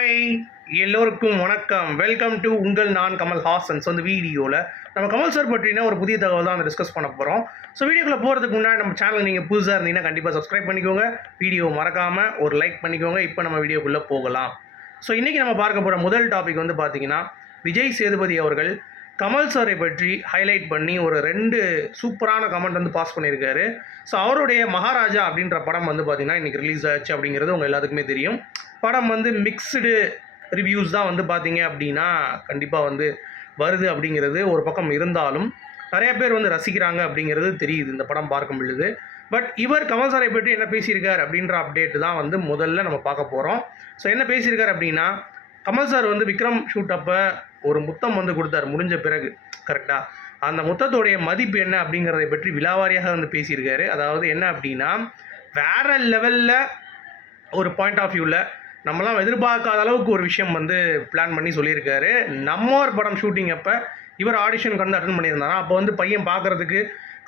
Hi, எல்லோருக்கும் வணக்கம். Welcome to உங்கள் நான் கமல் ஹாசன். ஸோ இந்த வீடியோவில் நம்ம கமல் சார் பற்றின ஒரு புதிய தகவல் தான் டிஸ்கஸ் பண்ண போகிறோம். ஸோ வீடியோக்குள்ளே போகிறதுக்கு முன்னாடி நம்ம சேனல் நீங்கள் புதுசாக இருந்தீங்கன்னா கண்டிப்பாக சப்ஸ்கிரைப் பண்ணிக்கோங்க. வீடியோ மறக்காமல் ஒரு லைக் பண்ணிக்கோங்க. இப்போ நம்ம வீடியோக்குள்ளே போகலாம். ஸோ இன்றைக்கி நம்ம பார்க்க போகிற முதல் டாபிக் வந்து பார்த்திங்கன்னா, விஜய் சேதுபதி அவர்கள் கமல் சாரை பற்றி ஹைலைட் பண்ணி ஒரு 2 சூப்பரான கமெண்ட் வந்து பாஸ் பண்ணியிருக்காரு. ஸோ அவருடைய மகாராஜா அப்படின்ற படம் வந்து பார்த்திங்கன்னா இன்றைக்கி ரிலீஸ் ஆச்சு அப்படிங்கிறது உங்கள் எல்லாத்துக்குமே தெரியும். படம் வந்து மிக்ஸ்டு ரிவ்யூஸ் தான் வந்து பார்த்தீங்க அப்படின்னா கண்டிப்பாக வந்து வருது அப்படிங்கிறது ஒரு பக்கம் இருந்தாலும் நிறைய பேர் வந்து ரசிக்கிறாங்க அப்படிங்கிறது தெரியுது இந்த படம் பார்க்கும் பொழுது. பட் இவர் கமல் சாரை பற்றி என்ன பேசியிருக்கார் அப்படின்ற அப்டேட் தான் வந்து முதல்ல நம்ம பார்க்க போகிறோம். ஸோ என்ன பேசியிருக்கார் அப்படின்னா, கமல் சார் வந்து விக்ரம் ஷூட் அப்போ ஒரு முத்தம் வந்து கொடுத்தார் முடிஞ்ச பிறகு. கரெக்டாக அந்த முத்தத்தோடைய மதிப்பு என்ன அப்படிங்கிறதை பற்றி விலாவாரியாக வந்து பேசியிருக்காரு. அதாவது என்ன அப்படின்னா, வேறு லெவலில் ஒரு பாயிண்ட் ஆஃப் வியூவில் நம்மளாம் எதிர்பார்க்காத அளவுக்கு ஒரு விஷயம் வந்து பிளான் பண்ணி சொல்லியிருக்காரு. நம்ம ஒரு படம் ஷூட்டிங் அப்போ இவர் ஆடிஷனுக்கு வந்து அட்டன் பண்ணியிருந்தாரா. அப்போ வந்து பையன் பார்க்குறதுக்கு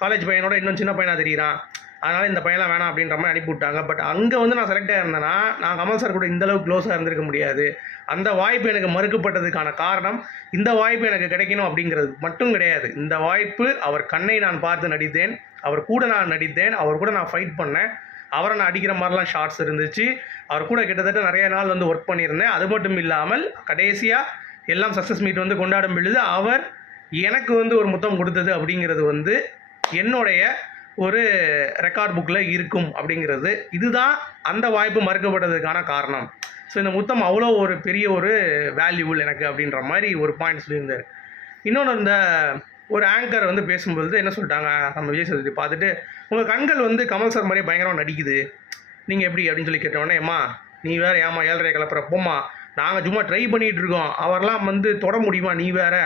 காலேஜ் பையனோட இன்னும் சின்ன பையனாக தெரியுறான், அதனால் இந்த பையன்லாம் வேணாம் அப்படின்ற மாதிரி அனுப்பிவிட்டாங்க. பட் அங்கே வந்து நான் செலக்ட் ஆகிருந்தேன்னா நான் கமல் சார் கூட இந்தளவுக்கு க்ளோஸாக இருந்திருக்க முடியாது. அந்த வாய்ப்பு எனக்கு மறுக்கப்பட்டதுக்கான காரணம் இந்த வாய்ப்பு எனக்கு கிடைக்கணும் அப்படிங்கிறது மட்டும் கிடையாது. இந்த வாய்ப்பு அவர் கண்ணை நான் பார்த்து நடித்தேன், அவர் கூட நான் நடித்தேன், அவர் கூட நான் ஃபைட் பண்ணேன், அவரை நான் அடிக்கிற மாதிரிலாம் ஷார்ட்ஸ் இருந்துச்சு, அவர் கூட கிட்டத்தட்ட நிறைய நாள் வந்து ஒர்க் பண்ணியிருந்தேன். அது மட்டும் இல்லாமல் கடைசியாக எல்லாம் சக்ஸஸ் மீட் வந்து கொண்டாடும் பொழுது அவர் எனக்கு வந்து ஒரு முத்தம் கொடுத்தது அப்படிங்கிறது வந்து என்னுடைய ஒரு ரெக்கார்ட் புக்கில் இருக்கும் அப்படிங்கிறது. இதுதான் அந்த வாய்ப்பு மறுக்கப்பட்டதுக்கான காரணம். ஸோ இந்த முத்தம் அவ்வளோ ஒரு பெரிய ஒரு வேல்யூபிள் எனக்கு அப்படின்ற மாதிரி ஒரு பாயிண்ட் சொல்லியிருந்தார். இன்னொன்று, இந்த ஒரு ஆங்கர் வந்து பேசும்பொழுது என்ன சொல்லிட்டாங்க, நம்ம விஜய் சேதுபதி பார்த்துட்டு, உங்கள் கண்கள் வந்து கமல் சார் மாதிரியே பயங்கரமாக நடிக்குது, நீங்கள் எப்படி அப்படின்னு சொல்லி கேட்டோன்னே, ஏம்மா நீ வேறு ஏமா 7:30 கிளப்புற போம்மா, நாங்கள் சும்மா ட்ரை பண்ணிகிட்டு இருக்கோம், அவரெல்லாம் வந்து தொட முடியுமா நீ வேறு,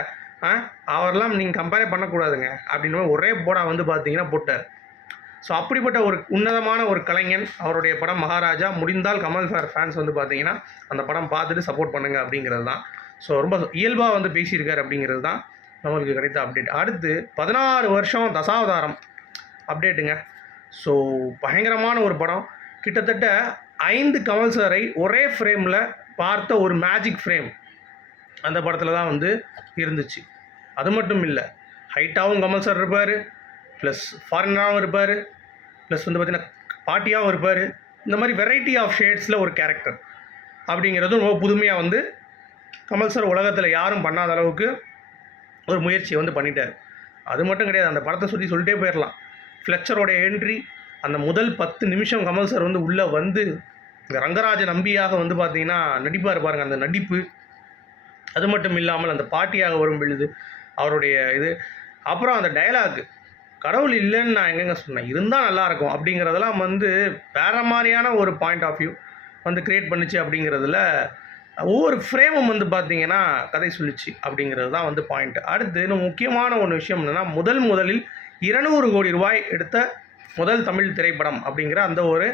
அவரெல்லாம் நீங்கள் கம்பேரே பண்ணக்கூடாதுங்க அப்படின்னு ஒரே போடா வந்து பார்த்தீங்கன்னா போட்டார். ஸோ அப்படிப்பட்ட ஒரு உன்னதமான ஒரு கலைஞன். அவருடைய படம் மகாராஜா. முடிந்தால் கமல் சார் ஃபேன்ஸ் வந்து பார்த்தீங்கன்னா அந்த படம் பார்த்துட்டு சப்போர்ட் பண்ணுங்கள் அப்படிங்கிறது தான். ஸோ ரொம்ப இயல்பாக வந்து பேசியிருக்கார் அப்படிங்கிறது தான் நம்மளுக்கு கிடைத்த அப்டேட். அடுத்து 16 வருஷம் தசாவதாரம் அப்டேட்டுங்க. ஸோ பயங்கரமான ஒரு படம். கிட்டத்தட்ட 5 கமல் சாரை ஒரே ஃப்ரேமில் பார்த்த ஒரு மேஜிக் ஃப்ரேம் அந்த படத்தில் தான் வந்து இருந்துச்சு. அது மட்டும் இல்லை, ஹைட்டாகவும் கமல் சார் இருப்பார், ப்ளஸ் ஃபாரினராகவும் இருப்பார், ப்ளஸ் வந்து பார்த்திங்கன்னா பாட்டியாகவும் இருப்பார். இந்த மாதிரி வெரைட்டி ஆஃப் ஷேட்ஸில் ஒரு கேரக்டர் அப்படிங்கிறது ரொம்ப புதுமையாக வந்து கமல் சார் உலகத்தில் யாரும் பண்ணாத அளவுக்கு ஒரு முயற்சியை வந்து பண்ணிட்டார். அது மட்டும் கிடையாது, அந்த படத்தை சுற்றி சொல்லிட்டே போயிடலாம். ஃப்ளெக்சரோடைய என்ட்ரி, அந்த முதல் 10 நிமிஷம் கமல் சார் வந்து உள்ளே வந்து இந்த ரங்கராஜ நம்பியாக வந்து பார்த்திங்கன்னா நடிப்பார் பாருங்கள், அந்த நடிப்பு. அது மட்டும் இல்லாமல் அந்த பாட்டியாக வரும் பொழுது அவருடைய இது, அப்புறம் அந்த டயலாக், கடவுள் இல்லைன்னு நான் எங்கெங்க சொன்னேன், இருந்தால் நல்லாயிருக்கும் அப்படிங்கிறதெல்லாம் வந்து வேறு மாதிரியான ஒரு பாயிண்ட் ஆஃப் வியூ வந்து க்ரியேட் பண்ணிச்சு. அப்படிங்கிறதுல ஒவ்வொரு ஃப்ரேமும் வந்து பார்த்திங்கன்னா கதை சொல்லிச்சு அப்படிங்கிறது தான் வந்து பாயிண்ட். அடுத்து இன்னும் முக்கியமான ஒரு விஷயம் என்னென்னா, முதலில் 200 கோடி ரூபாய் எடுத்த முதல் தமிழ் திரைப்படம் அப்படிங்கிற அந்த ஒரு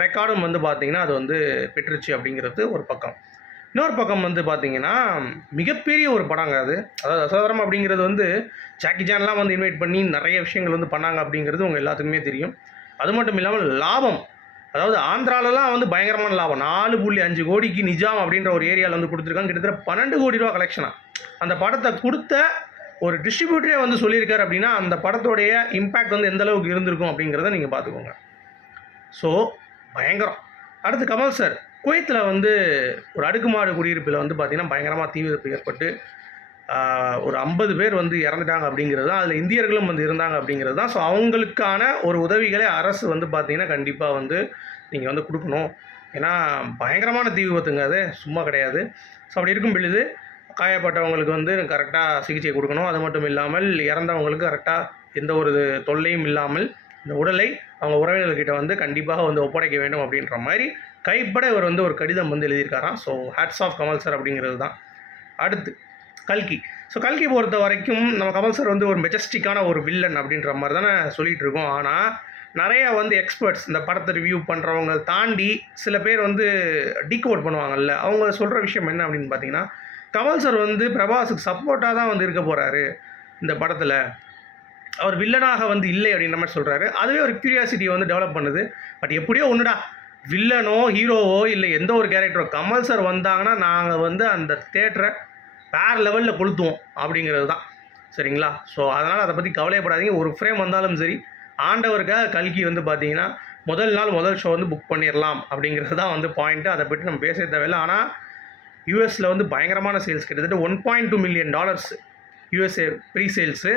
ரெக்கார்டும் வந்து பார்த்திங்கன்னா அது வந்து பெற்றுச்சு அப்படிங்கிறது ஒரு பக்கம். இன்னொரு பக்கம் வந்து பார்த்திங்கன்னா மிகப்பெரிய ஒரு படங்க அது. அதாவது அசாதாரம் அப்படிங்கிறது வந்து ஜாக்கி ஜான்லாம் வந்து இன்வைட் பண்ணி நிறைய விஷயங்கள் வந்து பண்ணாங்க அப்படிங்கிறது உங்கள் எல்லாத்துக்குமே தெரியும். அது மட்டும் இல்லாமல் லாபம், அதாவது ஆந்திராலலாம் வந்து பயங்கரமான லாபம். 4.5 கோடிக்கு நிஜாம் அப்படின்ற ஒரு ஏரியாவில் வந்து கொடுத்துருக்காங்க. கிட்டத்தட்ட 12 கோடி ரூபா கலெக்ஷனாக அந்த படத்தை கொடுத்த ஒரு டிஸ்ட்ரிபியூட்டரே வந்து சொல்லியிருக்காரு அப்படின்னா அந்த படத்தோடைய இம்பேக்ட் வந்து எந்தளவுக்கு இருந்திருக்கும் அப்படிங்கிறத நீங்கள் பார்த்துக்கோங்க. ஸோ பயங்கரம். அடுத்து கமல் சார் குவைத்தில் வந்து ஒரு அடுக்குமாடு குடியிருப்பில் வந்து பார்த்திங்கன்னா பயங்கரமாக தீ விபத்து ஏற்பட்டு ஒரு 50 பேர் வந்து இறந்துட்டாங்க அப்படிங்கிறது தான். அதில் இந்தியர்களும் வந்து இருந்தாங்க அப்படிங்கிறது தான். ஸோ அவங்களுக்கான ஒரு உதவிகளை அரசு வந்து பார்த்திங்கன்னா கண்டிப்பாக வந்து நீங்கள் வந்து கொடுக்கணும். ஏன்னா பயங்கரமான தீ விபத்துங்க, அது சும்மா கிடையாது. ஸோ அப்படி இருக்கும் பொழுது காயப்பட்டவங்களுக்கு வந்து கரெக்டாக சிகிச்சை கொடுக்கணும். அது மட்டும் இல்லாமல் இறந்தவங்களுக்கு கரெக்டாக எந்த ஒரு தொல்லையும் இல்லாமல் இந்த உடலை அவங்க உறவினர்கிட்ட வந்து கண்டிப்பாக வந்து ஒப்படைக்க வேண்டும் அப்படின்ற மாதிரி கைப்பட இவர் வந்து ஒரு கடிதம் வந்து எழுதியிருக்காராம். So hats off Kamal sir அப்படிங்கிறது தான். அடுத்து கல்கி. ஸோ கல்கி பொறுத்த வரைக்கும் நம்ம கமல் சார் வந்து ஒரு மெஜஸ்டிக்கான ஒரு வில்லன் அப்படின்ற மாதிரி தானே சொல்லிகிட்டு இருக்கோம். ஆனால் நிறையா வந்து எக்ஸ்பர்ட்ஸ் இந்த படத்தை ரிவ்யூ பண்ணுறவங்க தாண்டி சில பேர் வந்து டீகோட் பண்ணுவாங்கல்ல, அவங்க சொல்கிற விஷயம் என்ன அப்படின்னு பார்த்தீங்கன்னா, கமல் சார் வந்து பிரபாஸுக்கு சப்போர்ட்டாக தான் வந்து இருக்க போகிறாரு இந்த படத்தில், அவர் வில்லனாக வந்து இல்லை அப்படின்ற மாதிரி சொல்கிறாரு. அதுவே ஒரு க்யூரியாசிட்டியை வந்து டெவலப் பண்ணுது. பட் எப்படியோ ஒன்றுடா, வில்லனோ ஹீரோவோ இல்லை எந்த ஒரு கேரக்டரோ கமல் சார் வந்தாங்கன்னா நாங்கள் வந்து அந்த தேட்டரை வேறு லெவலில் கொளுத்துவோம் அப்படிங்கிறது தான். சரிங்களா? ஸோ அதனால் அதை பற்றி கவலையப்படாதீங்க. ஒரு ஃப்ரேம் வந்தாலும் சரி, ஆண்டவருக்காக கல்கி வந்து பார்த்தீங்கன்னா முதல் நாள் முதல் ஷோ வந்து புக் பண்ணிடலாம் அப்படிங்கிறது தான் வந்து பாயிண்ட்டு. அதை பற்றி நம்ம பேச தேவையில்லை. ஆனால் யூஎஸில் வந்து பயங்கரமான சேல்ஸ், கிட்டத்தட்ட $1.2 மில்லியன் யூஎஸ்ஏ ப்ரீ சேல்ஸு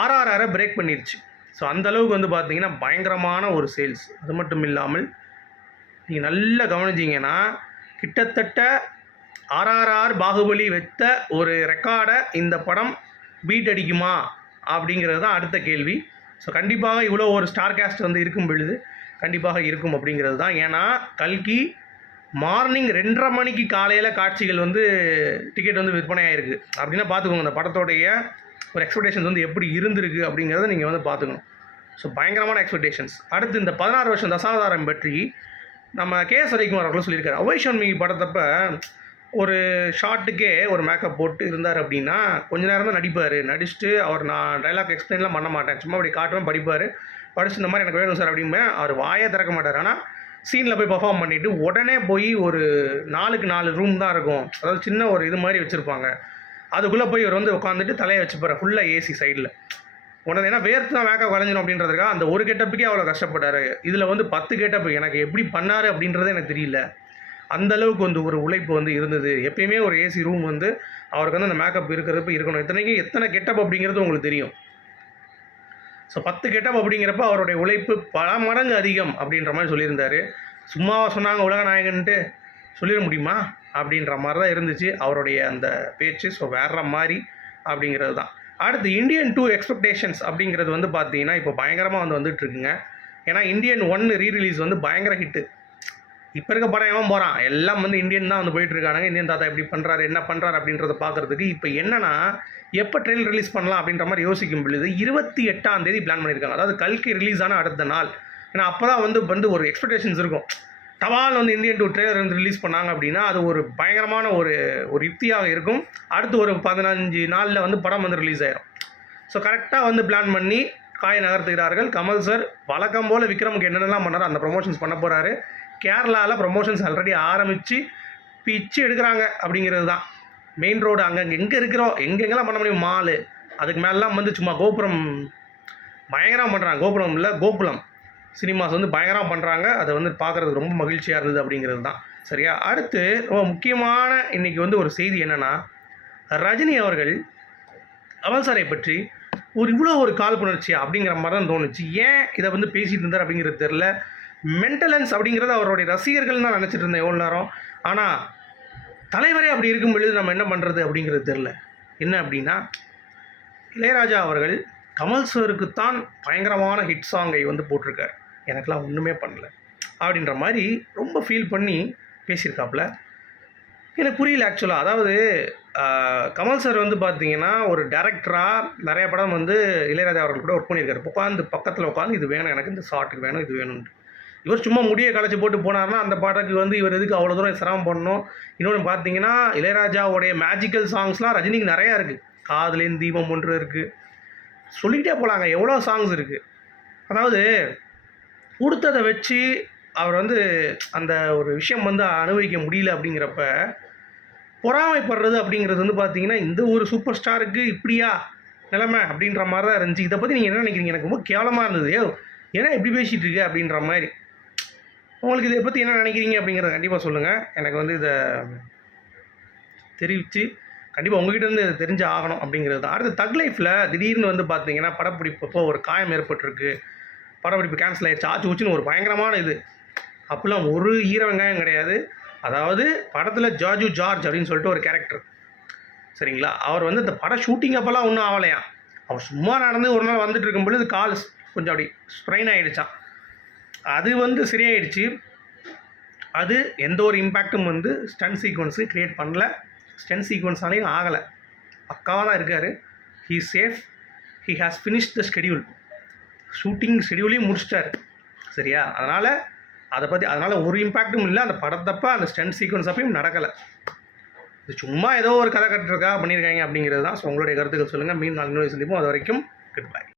ஆர்ஆர்ஆரை பிரேக் பண்ணிடுச்சு. ஸோ அந்தளவுக்கு வந்து பார்த்தீங்கன்னா பயங்கரமான ஒரு சேல்ஸ். அது மட்டும் இல்லாமல் நீங்கள் நல்லா கவனிச்சிங்கன்னா கிட்டத்தட்ட ஆர்ஆர்ஆர் பாகுபலி வைத்த ஒரு ரெக்கார்டை இந்த படம் பீட் அடிக்குமா அப்படிங்கிறது தான் அடுத்த கேள்வி. ஸோ கண்டிப்பாக இவ்வளோ ஒரு ஸ்டார் கேஸ்ட் வந்து இருக்கும் பொழுது கண்டிப்பாக இருக்கும் அப்படிங்கிறது தான். ஏன்னா கல்கி மார்னிங் 2:30 மணிக்கு காலையில் காட்சிகள் வந்து டிக்கெட் வந்து விற்பனை ஆகிருக்கு அப்படின்னா பார்த்துக்கோங்க அந்த படத்தோடைய ஒரு எக்ஸ்பெக்டேஷன்ஸ் வந்து எப்படி இருந்திருக்கு அப்படிங்கிறத நீங்கள் வந்து பார்த்துக்கணும். ஸோ பயங்கரமான எக்ஸ்பெக்டேஷன்ஸ். அடுத்து இந்த 16 வருஷம் தசாவதாரம் பற்றி நம்ம கேஎஸ் ரவிக்குமார் அவர்களும் சொல்லியிருக்காரு. அவைஷன்மி படத்தப்ப ஒரு ஷார்ட்டுக்கே ஒரு மேக்கப் போட்டு இருந்தார் அப்படின்னா கொஞ்ச நேரம் தான் நடிப்பார். நடிச்சுட்டு அவர் நான் டைலாக் எக்ஸ்பிளைன்லாம் பண்ண மாட்டேன், சும்மா அப்படி காட்டுவேன், படிச்சு இந்த மாதிரி எனக்கு வேணும் சார் அப்படின்பே. அவர் வாயே திறக்க மாட்டார். ஆனால் சீனில் போய் பர்ஃபார்ம் பண்ணிவிட்டு உடனே போய் ஒரு 4க்கு 4 ரூம் தான் இருக்கும், அதாவது சின்ன ஒரு இது மாதிரி வச்சுருப்பாங்க, அதுக்குள்ளே போய் இவர் வந்து உட்காந்துட்டு தலையை வச்சுப்பார் ஃபுல்லாக ஏசி சைடில். உடனே ஏன்னா வேர்த்து தான் மேக்கப் கலைஞ்சிடும் அப்படின்றதுக்காக அந்த ஒரு கெட்டப்புக்கே அவ்வளோ கஷ்டப்பட்டார். இதில் வந்து 10 கெட்டப்பு எனக்கு எப்படி பண்ணார் அப்படின்றதே எனக்கு தெரியல. அந்தளவுக்கு வந்து ஒரு உழைப்பு வந்து இருந்தது. எப்பயுமே ஒரு ஏசி ரூம் வந்து அவருக்கு வந்து அந்த மேக்கப் இருக்கிறப்ப இருக்கணும். இத்தனைக்கும் எத்தனை கெட்டப் அப்படிங்கிறது உங்களுக்கு தெரியும். ஸோ 10 கெட்டப் அப்படிங்கிறப்ப அவருடைய உழைப்பு பல மடங்கு அதிகம் அப்படின்ற மாதிரி சொல்லியிருந்தார். சும்மாவா சொன்னாங்க உலக நாயகன்ட்டு சொல்லிட முடியுமா அப்படின்ற மாதிரி தான் இருந்துச்சு அவருடைய அந்த பேச்சு. ஸோ வேற மாதிரி அப்படிங்கிறது தான். அடுத்து இந்தியன் 2 எக்ஸ்பெக்டேஷன்ஸ் அப்படிங்கிறது வந்து பார்த்தீங்கன்னா இப்போ பயங்கரமாக வந்து வந்துட்டுருக்குங்க. ஏன்னா இந்தியன் 1 ரீரிலீஸ் வந்து பயங்கர ஹிட்டு. இப்போ இருக்க படம் எவன் போகிறான், எல்லாம் வந்து இந்தியன் தான் வந்து போயிட்டுருக்கானுங்க. இந்தியன் தாத்தா எப்படி பண்ணுறாரு என்ன பண்ணுறாரு அப்படின்றத பார்க்குறதுக்கு. இப்போ என்னென்னா எப்போ ட்ரெயில் ரிலீஸ் பண்ணலாம் அப்படின்ற மாதிரி யோசிக்கும் பொழுது 28ஆம் தேதி பிளான் பண்ணியிருக்காங்க. அதாவது கல்கி ரிலீஸ் ஆன அடுத்த நாள். ஏன்னா அப்போ தான் வந்து ஒரு எக்ஸ்பெக்டேஷன்ஸ் இருக்கும். டவால் வந்து இந்தியன் 2 ட்ரெய்லர் வந்து ரிலீஸ் பண்ணாங்க அப்படின்னா அது ஒரு பயங்கரமான ஒரு யுக்தியாக இருக்கும். அடுத்து ஒரு 15 நாளில் வந்து படம் வந்து ரிலீஸ் ஆயிரும். ஸோ கரெக்டாக வந்து பிளான் பண்ணி காய் நகர்த்துகிறார்கள். கமல் சார் வழக்கம் போல் விக்ரமுக்கு என்னென்னலாம் பண்ணாரோ அந்த ப்ரொமோஷன்ஸ் பண்ண போகிறாரு. கேரளாவில் ப்ரொமோஷன்ஸ் ஆல்ரெடி ஆரம்பித்து பிச்சு எடுக்கிறாங்க அப்படிங்கிறது தான். மெயின் ரோடு அங்கங்கே எங்கே இருக்கிறோம் எங்கெங்கெல்லாம் பண்ண முடியும், மாலு அதுக்கு மேலாம் வந்து சும்மா கோபுரம் பயங்கரமாக பண்ணுறாங்க. கோபுரம் இல்லை கோகுலம் சினிமாஸ் வந்து பயங்கரமாக பண்ணுறாங்க. அதை வந்து பார்க்குறதுக்கு ரொம்ப மகிழ்ச்சியாக இருந்தது அப்படிங்கிறது தான். சரியா? அடுத்து ரொம்ப முக்கியமான இன்றைக்கி வந்து ஒரு செய்தி என்னென்னா, ரஜினி அவர்கள் கமல் சாரை பற்றி இவ்வளோ ஒரு காழ்ப்புணர்ச்சியா அப்படிங்கிற மாதிரி தான் தோணுச்சு. ஏன் இதை வந்து பேசிகிட்டு இருந்தார் அப்படிங்கிறது தெரில. மென்டலன்ஸ் அப்படிங்கிறது அவருடைய ரசிகர்கள் தான் நினச்சிட்டு இருந்தேன் எவ்வளோ நேரம். ஆனால் தலைவரே அப்படி இருக்கும் பொழுது நம்ம என்ன பண்ணுறது அப்படிங்கிறது தெரில. என்ன அப்படின்னா இளையராஜா அவர்கள் கமல் சாருக்குத்தான் பயங்கரமான ஹிட் சாங்கை வந்து போட்டிருக்கார், எனக்கெலாம் ஒன்றுமே பண்ணல அப்படின்ற மாதிரி ரொம்ப ஃபீல் பண்ணி பேசியிருக்காப்புல. எனக்கு புரியல ஆக்சுவலாக. அதாவது கமல் சார் வந்து பார்த்தீங்கன்னா ஒரு டேரக்டராக நிறைய படம் வந்து இளையராஜா அவர்கள் கூட ஒர்க் பண்ணியிருக்காரு. உட்காந்து பக்கத்தில் உட்காந்து இது வேணும் எனக்கு, இந்த ஷாட்டுக்கு வேணும், இது வேணும்னு. இவர் சும்மா முடியை கலைச்சி போட்டு போனார்னா அந்த பாட்டுக்கு வந்து இவர் எதுக்கு அவ்வளோ தூரம் சிரமம் பண்ணணும். இன்னொன்று பார்த்தீங்கன்னா இளையராஜாவுடைய மேஜிக்கல் சாங்ஸ்லாம் ரஜினிக்கு நிறையா இருக்குது. காதலின் தீபம் ஒன்று இருக்குது, சொல்லிக்கிட்டே போகலாங்க, எவ்வளோ சாங்ஸ் இருக்குது. அதாவது கொடுத்ததை வச்சு அவர் வந்து அந்த ஒரு விஷயம் வந்து அனுபவிக்க முடியல அப்படிங்கிறப்ப பொறாமைப்படுறது அப்படிங்கிறது வந்து பார்த்தீங்கன்னா இந்த ஒரு சூப்பர் ஸ்டாருக்கு இப்படியா நிலைமை அப்படின்ற மாதிரி தான் இருந்துச்சு. இதை பற்றி நீங்கள் என்ன நினைக்கிறீங்க? எனக்கு ரொம்ப கேவலமாக இருந்தது. ஏன்னா எப்படி பேசிகிட்டு இருக்கு அப்படின்ற மாதிரி. உங்களுக்கு இதை பற்றி என்ன நினைக்கிறீங்க அப்படிங்கிறத கண்டிப்பாக சொல்லுங்கள். எனக்கு வந்து இதை தெரிவித்து கண்டிப்பாக உங்கள்கிட்ட இருந்து இதை தெரிஞ்சு ஆகணும் அப்படிங்கிறது தான். அடுத்து தக் லைஃப்பில் திடீர்னு வந்து பார்த்தீங்கன்னா படப்பிடிப்போ ஒரு காயம் ஏற்பட்டிருக்கு, படப்பிடிப்பு கேன்சல் ஆகிடுச்சு, ஆச்சு ஊச்சுன்னு ஒரு பயங்கரமான இது. அப்போல்லாம் ஒரு ஈர வெங்காயம் கிடையாது. அதாவது படத்தில் ஜார்ஜ் அப்படின்னு சொல்லிட்டு ஒரு கேரக்டர், சரிங்களா, அவர் வந்து இந்த படம் ஷூட்டிங் அப்போல்லாம் ஒன்றும் ஆகலையா. அவர் சும்மா நடந்து ஒரு நாள் வந்துட்டு இருக்கும் பொழுது கால் கொஞ்சம் அப்படி ஸ்ப்ரெயின் ஆகிடுச்சான். அது வந்து சரியாயிடுச்சு. அது எந்த ஒரு இம்பேக்டும் வந்து ஸ்டன்ட் சீக்வன்ஸு க்ரியேட் பண்ணல, ஸ்டன்ட் சீக்வன்ஸாலையும் ஆகலை, பக்காவாக தான் இருக்கார். He safe, he has finish the schedule, shooting ஷெடியூலையும் முடிச்சிட்டார். சரியா? அதனால் ஒரு இம்பேக்டும் இல்லை. அந்த படத்தப்போ அந்த ஸ்டன்ட் சீக்வன்ஸ் அப்பையும் நடக்கலை. இது சும்மா ஏதோ ஒரு கதை கட்டுறதுக்காக பண்ணியிருக்காங்க அப்படிங்கிறது தான். ஸோ உங்களுடைய கருத்துக்கள் சொல்லுங்கள். மீண்டும் நாலு சந்திப்போம். அது வரைக்கும் குட் பை.